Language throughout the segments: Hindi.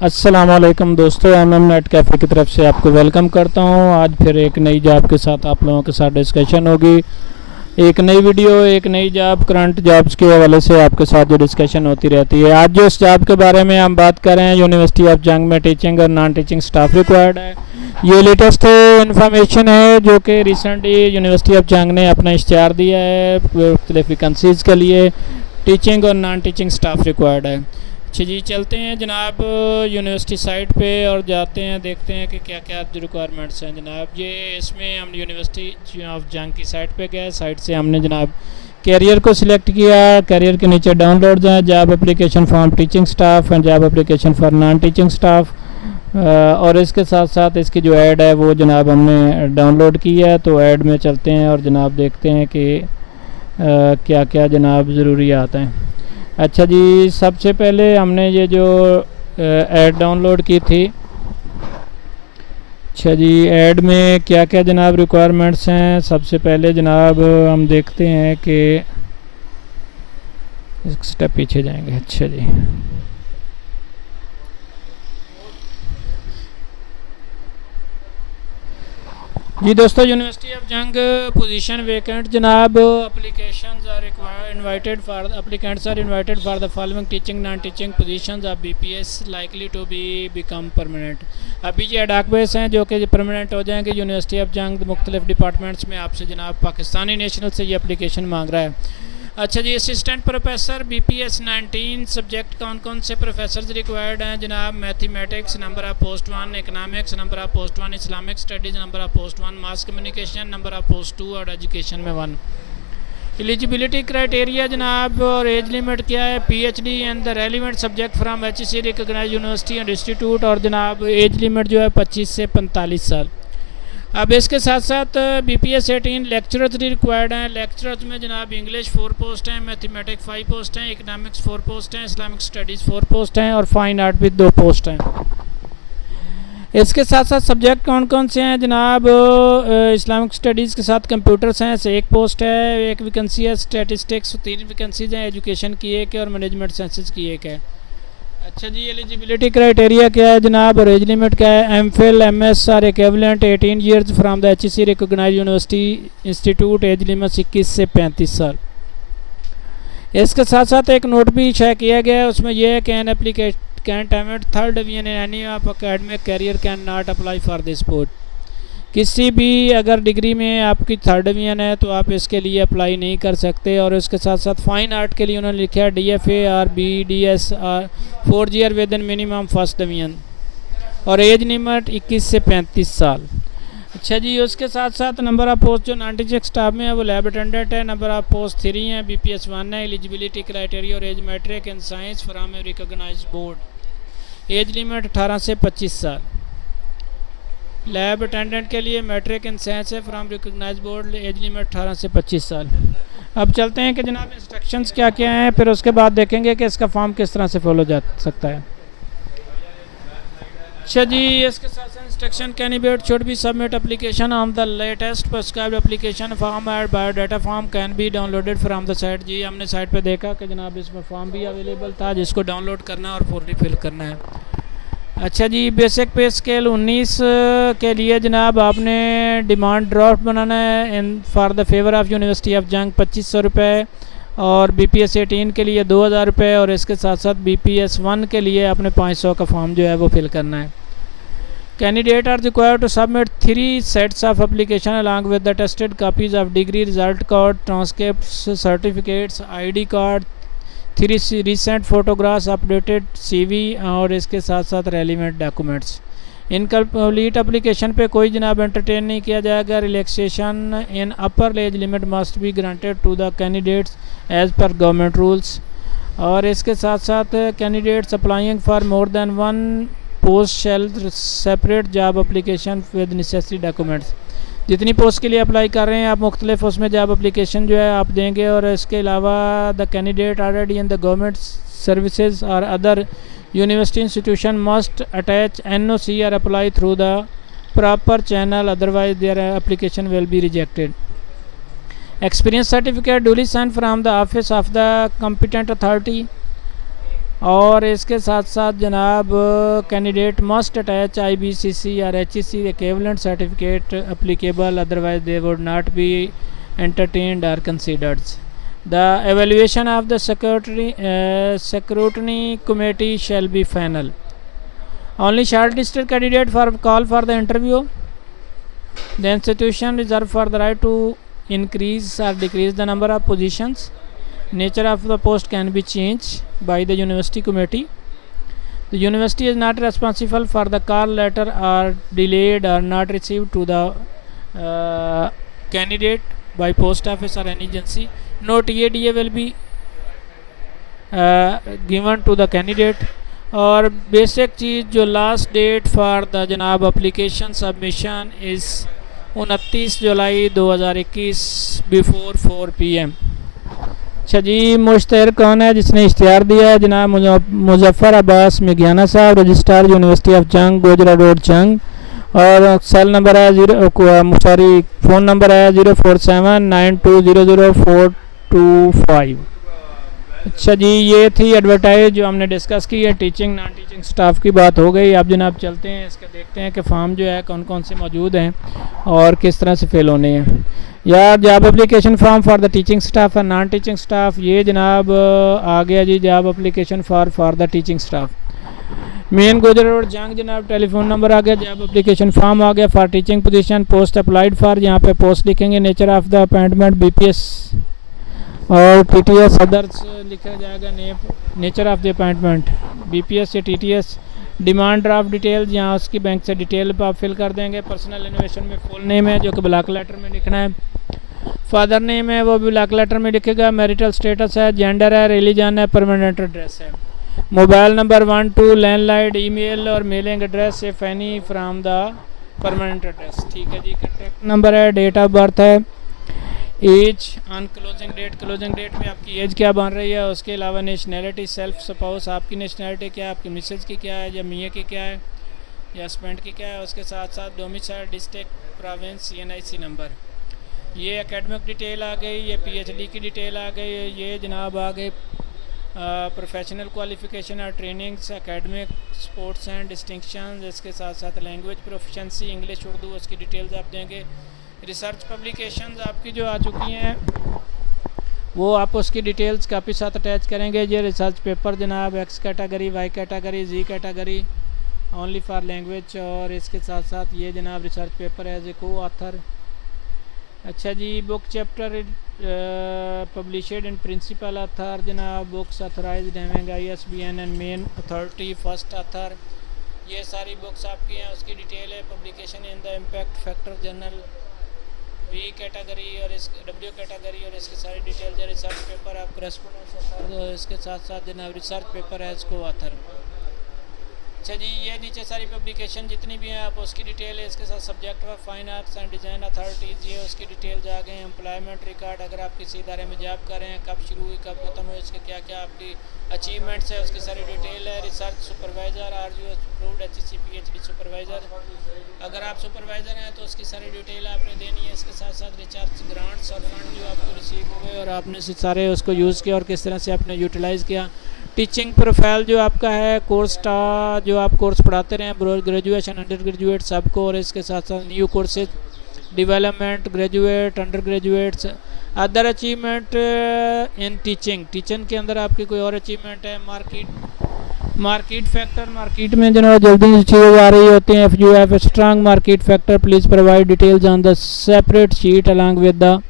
अस्सलामुअलैकुम दोस्तों, नेट कैफ़े की तरफ से आपको वेलकम करता हूं। आज फिर एक नई जॉब के साथ आप लोगों के साथ डिस्कशन होगी। एक नई वीडियो, एक नई जॉब, करंट जॉब्स के हवाले से आपके साथ जो डिस्कशन होती रहती है। आज जो इस जॉब के बारे में हम बात कर रहे हैं, यूनिवर्सिटी ऑफ जंग में टीचिंग और नॉन टीचिंग स्टाफ रिक्वायर्ड है। ये लेटेस्ट इन्फॉर्मेशन है जो कि रिसेंटली यूनिवर्सिटी ऑफ जंग ने अपना इश्तिहार दिया है। मुख्तलिफ वैकेंसीज़ के लिए टीचिंग और नॉन टीचिंग स्टाफ रिक्वायर्ड है। अच्छा जी, चलते हैं जनाब यूनिवर्सिटी साइट पे और जाते हैं, देखते हैं कि क्या क्या रिक्वायरमेंट्स हैं जनाब। ये इसमें हम यूनिवर्सिटी ऑफ जंग की साइट पे गए। साइट से हमने जनाब कैरियर को सिलेक्ट किया। कैरियर के नीचे डाउनलोड्स हैं, job application for teaching staff and job application for non teaching staff. और इसके साथ साथ इसकी जो ऐड है वो जनाब हमने डाउनलोड की है। तो ऐड में चलते हैं और जनाब देखते हैं कि क्या क्या जनाब ज़रूरियात हैं। अच्छा जी, सबसे पहले हमने ये जो ऐड डाउनलोड की थी। अच्छा जी, ऐड में क्या क्या जनाब रिक्वायरमेंट्स हैं। सबसे पहले जनाब हम देखते हैं कि एक स्टेप पीछे जाएंगे। अच्छा जी, जी दोस्तों, university of Jhang position vacant जनाब। Applications are invited for applicants are invited for the following teaching non teaching positions of BPS likely to be become permanent. अभी ये एड हॉक बेस हैं जो कि परमानेंट हो जाएंगे। यूनिवर्सिटी ऑफ जंग मुख्तलिफ डिपार्टमेंट्स में आपसे जनाब पाकिस्तानी नेशनल से ये एप्लीकेशन मांग रहा है। अच्छा जी, असिस्टेंट प्रोफेसर BPS 19 सब्जेक्ट कौन कौन से प्रोफेसर रिक्वायर्ड हैं जनाब। Mathematics number of post 1, economics number of post 1, Islamic studies number of post 1, mass communication number of post 2 और एजुकेशन में 1। एलिजिबिलिटी क्राइटेरिया जनाब और एज लिमिट क्या है। PhD and the relevant subject from HEC recognised university and institute. और जनाब एज लिमिट जो है 25 से 45 साल। अब इसके साथ साथ BPS 18 लेक्चरर्स रिक्वायर्ड हैं। लेक्चरर्स में जनाब इंग्लिश 4 पोस्ट हैं, मैथमेटिक्स 5 पोस्ट हैं, इकनॉमिक्स 4 पोस्ट हैं, इस्लामिक स्टडीज़ 4 पोस्ट हैं और फाइन आर्ट भी 2 पोस्ट हैं। इसके साथ साथ सब्जेक्ट कौन कौन से हैं जनाब। इस्लामिक स्टडीज़ के साथ कंप्यूटर साइंस 1 पोस्ट है, 1 वैकेंसी है। स्टैटिस्टिक्स 3 वैकेंसीज हैं। एजुकेशन की 1 है और मैनेजमेंट साइंसेज की 1 है। अच्छा जी, एलिजिबिलिटी क्राइटेरिया क्या है जनाब और एज लिमिट क्या है। MPhil MS are equivalent 18 years from the HEC recognised university institute. Age limit 21 से 35 साल। इसके साथ साथ एक नोट भी शेयर किया गया है, उसमें यह है कैन एप्लीकेट कैन टैमेंट 3rd division in any of academic career can not apply for this post. किसी भी अगर डिग्री में आपकी 3rd डिवीजन है तो आप इसके लिए अप्लाई नहीं कर सकते। और इसके साथ साथ फाइन आर्ट के लिए उन्होंने लिखा है DFA और BDS 4 year within minimum 1st division. और एज लिमिट 21 से 35 साल। अच्छा जी, उसके साथ साथ नंबर ऑफ पोस्ट जो नॉन टीचिंग स्टाफ में है वो लैब अटेंडेंट है। नंबर ऑफ पोस्ट 3 हैं। BPS 1 है। एलिजिबिलिटी क्राइटेरिया और as matric in science from a recognised board. Age limit 18 से 25 साल। लैब अटेंडेंट के लिए मैट्रिक इन साइंस है from recognise board. Age limit 18 से 25 साल। अब चलते हैं कि जनाब इंस्ट्रक्शंस क्या क्या हैं, फिर उसके बाद देखेंगे कि इसका फॉर्म किस तरह से फॉलो जा सकता है। अच्छा जी, इसके साथ साथ instruction candidate should be submit application on the latest prescribed application form and biodata form can be downloaded from the site. जी, हमने साइट पे देखा कि जनाब इसमें फॉर्म भी अवेलेबल था जिसको डाउनलोड करना है और फुली फिल करना है। अच्छा जी, बेसिक पे स्केल 19 के लिए जनाब आपने डिमांड ड्राफ्ट बनाना है in for the favour of university of जंग 2500 रुपये और BPS 18 के लिए 2000 रुपये और इसके साथ साथ BPS 1 के लिए आपने 500 का फॉर्म जो है वो फिल करना है। Candidate are required to submit 3 sets of application along with the tested copies of degree result card, transcripts, certificates, ID card, 3 recent photographs, updated CV और इसके साथ साथ रेलिवेंट डॉक्यूमेंट्स। इनकम्प्लीट एप्लीकेशन पे कोई जनाब एंटरटेन नहीं किया जाएगा। Relaxation in upper age limit must be granted to the candidates as per government rules. और इसके साथ साथ candidates applying for more than 1 post shall separate job application with necessary documents. जितनी पोस्ट के लिए अप्लाई कर रहे हैं आप मुख्तलिफ उसमें जॉब एप्लीकेशन जो है आप देंगे। और इसके अलावा the candidate already in the government services और other university institution must attach NOC और apply through the proper channel, otherwise their application will be rejected. Experience certificate duly sign from the office of the competent authority. और इसके साथ साथ जनाब कैंडिडेट मस्ट अटैच IBCC और HEC equivalent certificate applicable, otherwise they would not be entertained or considered. The evaluation of the scrutiny committee shall be final. Only shortlisted candidate for call for the interview. The institution reserve for the right to increase or decrease the number of positions. Nature of the post can be changed by the university committee. The university is not responsible for the call letter or delayed or not received to the candidate by post office or any agency. No TADA will be given to the candidate. और बेसिक चीज़ जो लास्ट डेट फॉर द जनाब अप्लीकेशन सबमिशन इस 29 जुलाई 2021 बिफोर 4 PM. अच्छा जी, मुश्तहर कौन है जिसने इश्तिहार दिया है? जनाब मुजफ्फर अब्बास मिगियाना साहब, रजिस्ट्रार यूनिवर्सिटी ऑफ जंग, गोजरा रोड जंग, और सेल नंबर है फ़ोन नंबर है 0479200425. अच्छा जी, ये थी एडवर्टाइज जो हमने डिस्कस की है. टीचिंग नॉन टीचिंग स्टाफ की बात हो गई. अब जनाब चलते हैं इसके, देखते हैं कि फॉर्म जो है कौन कौन से मौजूद हैं और किस तरह से फिल होने हैं. यार job application form for the teaching staff और नॉन टीचिंग स्टाफ, ये जनाब आ गया जी. Job application for the teaching staff, main Gojra road Jhang जनाब. टेलीफोन नंबर आ गया, जॉब एप्लीकेशन फॉर्म आ गया. For teaching position, post applied for, यहाँ पे पोस्ट लिखेंगे. Nature of the appointment BPS और TTS अदर्स लिखा जाएगा. Nature of the appointment BPS या TTS. डिमांड ड्राफ्ट डिटेल्स, यहाँ उसकी बैंक से डिटेल पर आप फिल कर देंगे. पर्सनल इन्फॉर्मेशन में फुल नेम है जो कि ब्लैक लेटर में लिखना है. फादर नेम है वो भी ब्लैक लेटर में लिखेगा. मैरिटल स्टेटस है, जेंडर है, रिलीजन है, परमानेंट एड्रेस है. मोबाइल नंबर 12 लैंडलाइन, ईमेल और mailing address if any from the permanent address. ठीक है जी. कॉन्टैक्ट नंबर है, डेट ऑफ बर्थ है, एज ऑन क्लोजिंग डेट में आपकी एज क्या बन रही है. उसके अलावा नेशनैलिटी, सेल्फ स्पाउस, आपकी नेशनैलिटी क्या है, आपकी मिसेज की क्या है, या मियाँ की क्या है, या हस्बैंड की क्या है. उसके साथ साथ domicile, district, province, NIC number. ये एकेडमिक डिटेल आ गई, ये PhD की डिटेल आ गई, ये जनाब आ गई प्रोफेशनल क्वालिफिकेशन और trainings, academic, sports and distinction. इसके साथ साथ लैंग्वेज प्रोफिशेंसी, इंग्लिश, उर्दू, उसकी डिटेल्स आप देंगे. रिसर्च पब्लिकेशंस आपकी जो आ चुकी हैं वो आप उसकी डिटेल्स काफ़ी साथ अटैच करेंगे. ये रिसर्च पेपर जनाब X category, Y category, Z category, only for language. और इसके साथ साथ ये जनाब research paper as a co-author. अच्छा जी, book chapter published in principal author जनाब, books authorized having ISBN and main authority, first author. ये सारी बुक्स आपकी हैं, उसकी डिटेल है. Publication in the impact factor journal V category और इस W कैटेगरी, और इसकी सारी डिटेल है. रिसर्च पेपर आप करेस्पोंडेंस ऑथर, इसके साथ साथ जनाब रिसर्च पेपर है इसको ऑथर. अच्छा जी, ये नीचे सारी पब्लिकेशन जितनी भी हैं आप उसकी डिटेल है. इसके साथ subject of fine arts and design authorities, ये उसकी डिटेल्स आ गए. एम्प्लॉयमेंट रिकॉर्ड, अगर आप किसी इदारे में जॉब कर रहे हैं, कब शुरू हुई, कब ख़त्म हुई, इसके क्या क्या आपकी अचीवमेंट्स है, उसकी सारी डिटेल है. Research supervisor, RGO approved HEC PhD supervisor, अगर आप सुपरवाइज़र हैं तो उसकी सारी डिटेल आपने देनी है. इसके साथ साथ रिसर्च ग्रांट्स और फंड जो आपको रिसीव हुए और आपने सारे उसको यूज़ किया और किस तरह से आपने यूटिलाइज़ किया. टीचिंग प्रोफाइल जो आपका है, कोर्स जो आप कोर्स पढ़ाते रहे, ग्रेजुएशन, अंडर ग्रेजुएट, सबको. और इसके साथ साथ new courses, development, graduate, under graduates, other achievement in teaching के अंदर आपकी कोई और अचीवमेंट है. मार्केट फैक्टर, मार्केट में जो जल्दी चीज़ें आ रही होती हैं. If you have a strong market factor please provide details on the separate sheet along with the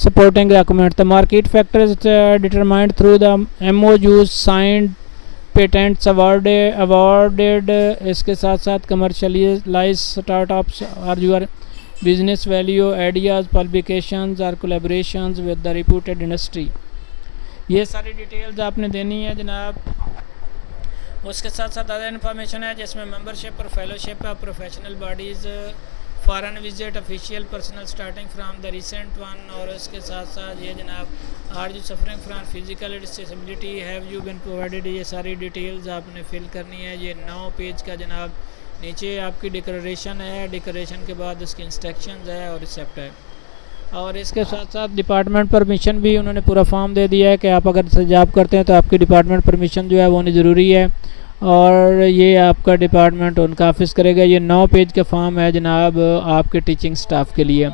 supporting document. The market factor is determined through the MOUs signed, patents awarded. इसके साथ साथ commercialized startups or your business value, ideas, publications or collaborations with the reputed industry. ये सारी डिटेल्स आपने देनी है जनाब. उसके साथ साथ अदर इन्फॉर्मेशन है जिसमें मेंबरशिप और फेलोशिप है, professional bodies, foreign visit, official, personal starting from the recent one. और इसके साथ साथ ये जनाब are you suffering from physical disability, have you been provided, ये सारी डिटेल्स आपने फिल करनी है. ये 9 पेज का जनाब नीचे आपकी डिक्लेरेशन है. डिक्लेरेशन के बाद उसकी इंस्ट्रक्शंस है और रिसेप्ट है. और इसके साथ साथ डिपार्टमेंट परमिशन भी उन्होंने पूरा फॉर्म दे दिया है कि आप अगर जॉब करते हैं तो आपकी डिपार्टमेंट परमिशन जो है वो होनी ज़रूरी है, और ये आपका डिपार्टमेंट उनका ऑफिस करेगा। ये 9 पेज का फॉर्म है जनाब आपके टीचिंग स्टाफ के लिए,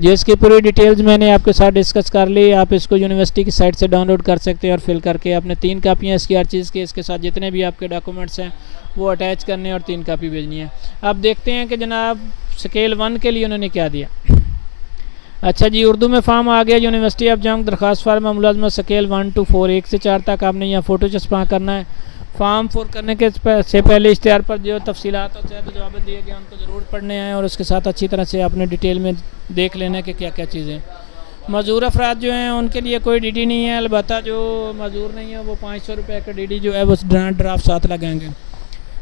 जिसकी पूरी डिटेल्स मैंने आपके साथ डिस्कस कर ली। आप इसको यूनिवर्सिटी की साइट से डाउनलोड कर सकते हैं और फिल करके अपने 3 कापियाँ इसकी हर चीज़ की, इसके साथ जितने भी आपके डॉक्यूमेंट्स हैं वो अटैच करने और 3 कापी भेजनी है। अब देखते हैं कि जनाब स्केल 1 के लिए उन्होंने क्या दिया। अच्छा जी, उर्दू में फॉर्म आ गया। यूनिवर्सिटी ऑफ जंग दरख्वास्त फार्म मुलाजमत स्केल 1 to 4, 1 से 4 तक आपने यहाँ फ़ोटो चस्पा करना है। फॉर्म फिल करने के से पहले इश्तिहार पर जो तफसीलात होते हैं तो जवाब दिए गए उनको ज़रूर पढ़ने आएँ और उसके साथ अच्छी तरह से आपने डिटेल में देख लेना कि क्या क्या चीज़ें। मज़दूर अफराद जो हैं उनके लिए कोई डी डी नहीं है, अलबत्ता जो मज़दूर नहीं है वो 500 रुपये का डी डी जो है वो ड्राफ्ट साथ लगाएंगे।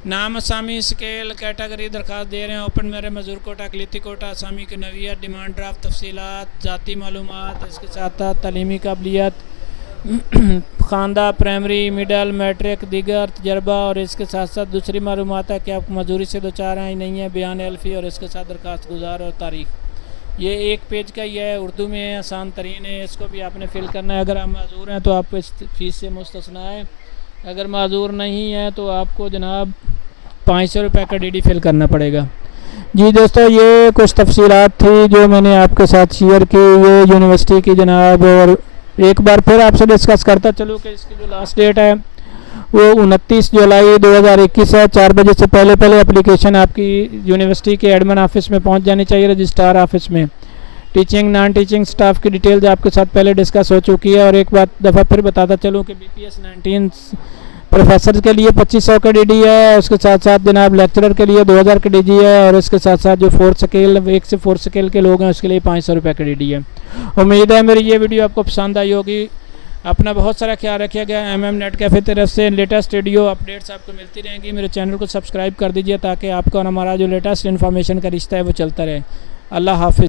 नाम असामी स्केल कैटेगरी दरख्वास्त दे रहे हैं। ओपन मेरे मजदूर कोटा, अकलीती कोटा, असामी की नवीयत, डिमांड ड्राफ्ट, तफसीलात, ज़ाती मालूमात, इसके साथ साथ तालीमी काबिलियत, ख़ानदा, प्राइमरी, मिडल, मैट्रिक, दीगर तजर्बा, और इसके साथ साथ दूसरी मालूमात है कि आप मजदूरी से दो चार हैं नहीं है, बयान अल्फ़ी, और इसके साथ दरख्वास्त गुजार और तारीख़। ये 1 पेज का ही है, उर्दू में है, आसान तरीन है, इसको भी आपने फ़िल करना है। अगर आप माजूर हैं तो आप इस फ़ीस से मुस्तस्ना है, अगर माजूर नहीं है तो आपको जनाब 500 रुपये का डी डी फिल करना पड़ेगा। जी दोस्तों, ये कुछ तफसीलात थी जो मैंने आपके साथ शेयर की ये यूनिवर्सिटी की जनाब। और एक बार फिर आपसे डिस्कस करता चलूँ कि इसकी जो लास्ट डेट है वो 29 जुलाई 2021 है। 4 बजे से पहले एप्लीकेशन आपकी यूनिवर्सिटी के एडमिन ऑफिस में पहुंच जानी चाहिए, रजिस्ट्रार ऑफिस में। टीचिंग नॉन टीचिंग स्टाफ की डिटेल्स आपके साथ पहले डिस्कस हो चुकी है। और एक बात दफ़ा फिर बताता चलूँ कि BPS 19 प्रोफेसर के लिए 2500 का डी है, उसके साथ साथ जनाब लेक्चरर के लिए 2000 का डी है, और इसके साथ साथ जो 4 स्केल 1 से 4 स्केल के लोग हैं उसके लिए 500 रुपये का डी है। उम्मीद है मेरी ये वीडियो आपको पसंद आई होगी। अपना बहुत सारा ख्याल रखिएगा। MM नेट कैफ़े तरफ से लेटेस्ट वीडियो अपडेट्स आपको मिलती रहेंगी। मेरे चैनल को सब्सक्राइब कर दीजिए ताकि आपका और हमारा जो लेटेस्ट इन्फॉर्मेशन का रिश्ता है वो चलता रहे। अल्लाह हाफिज़।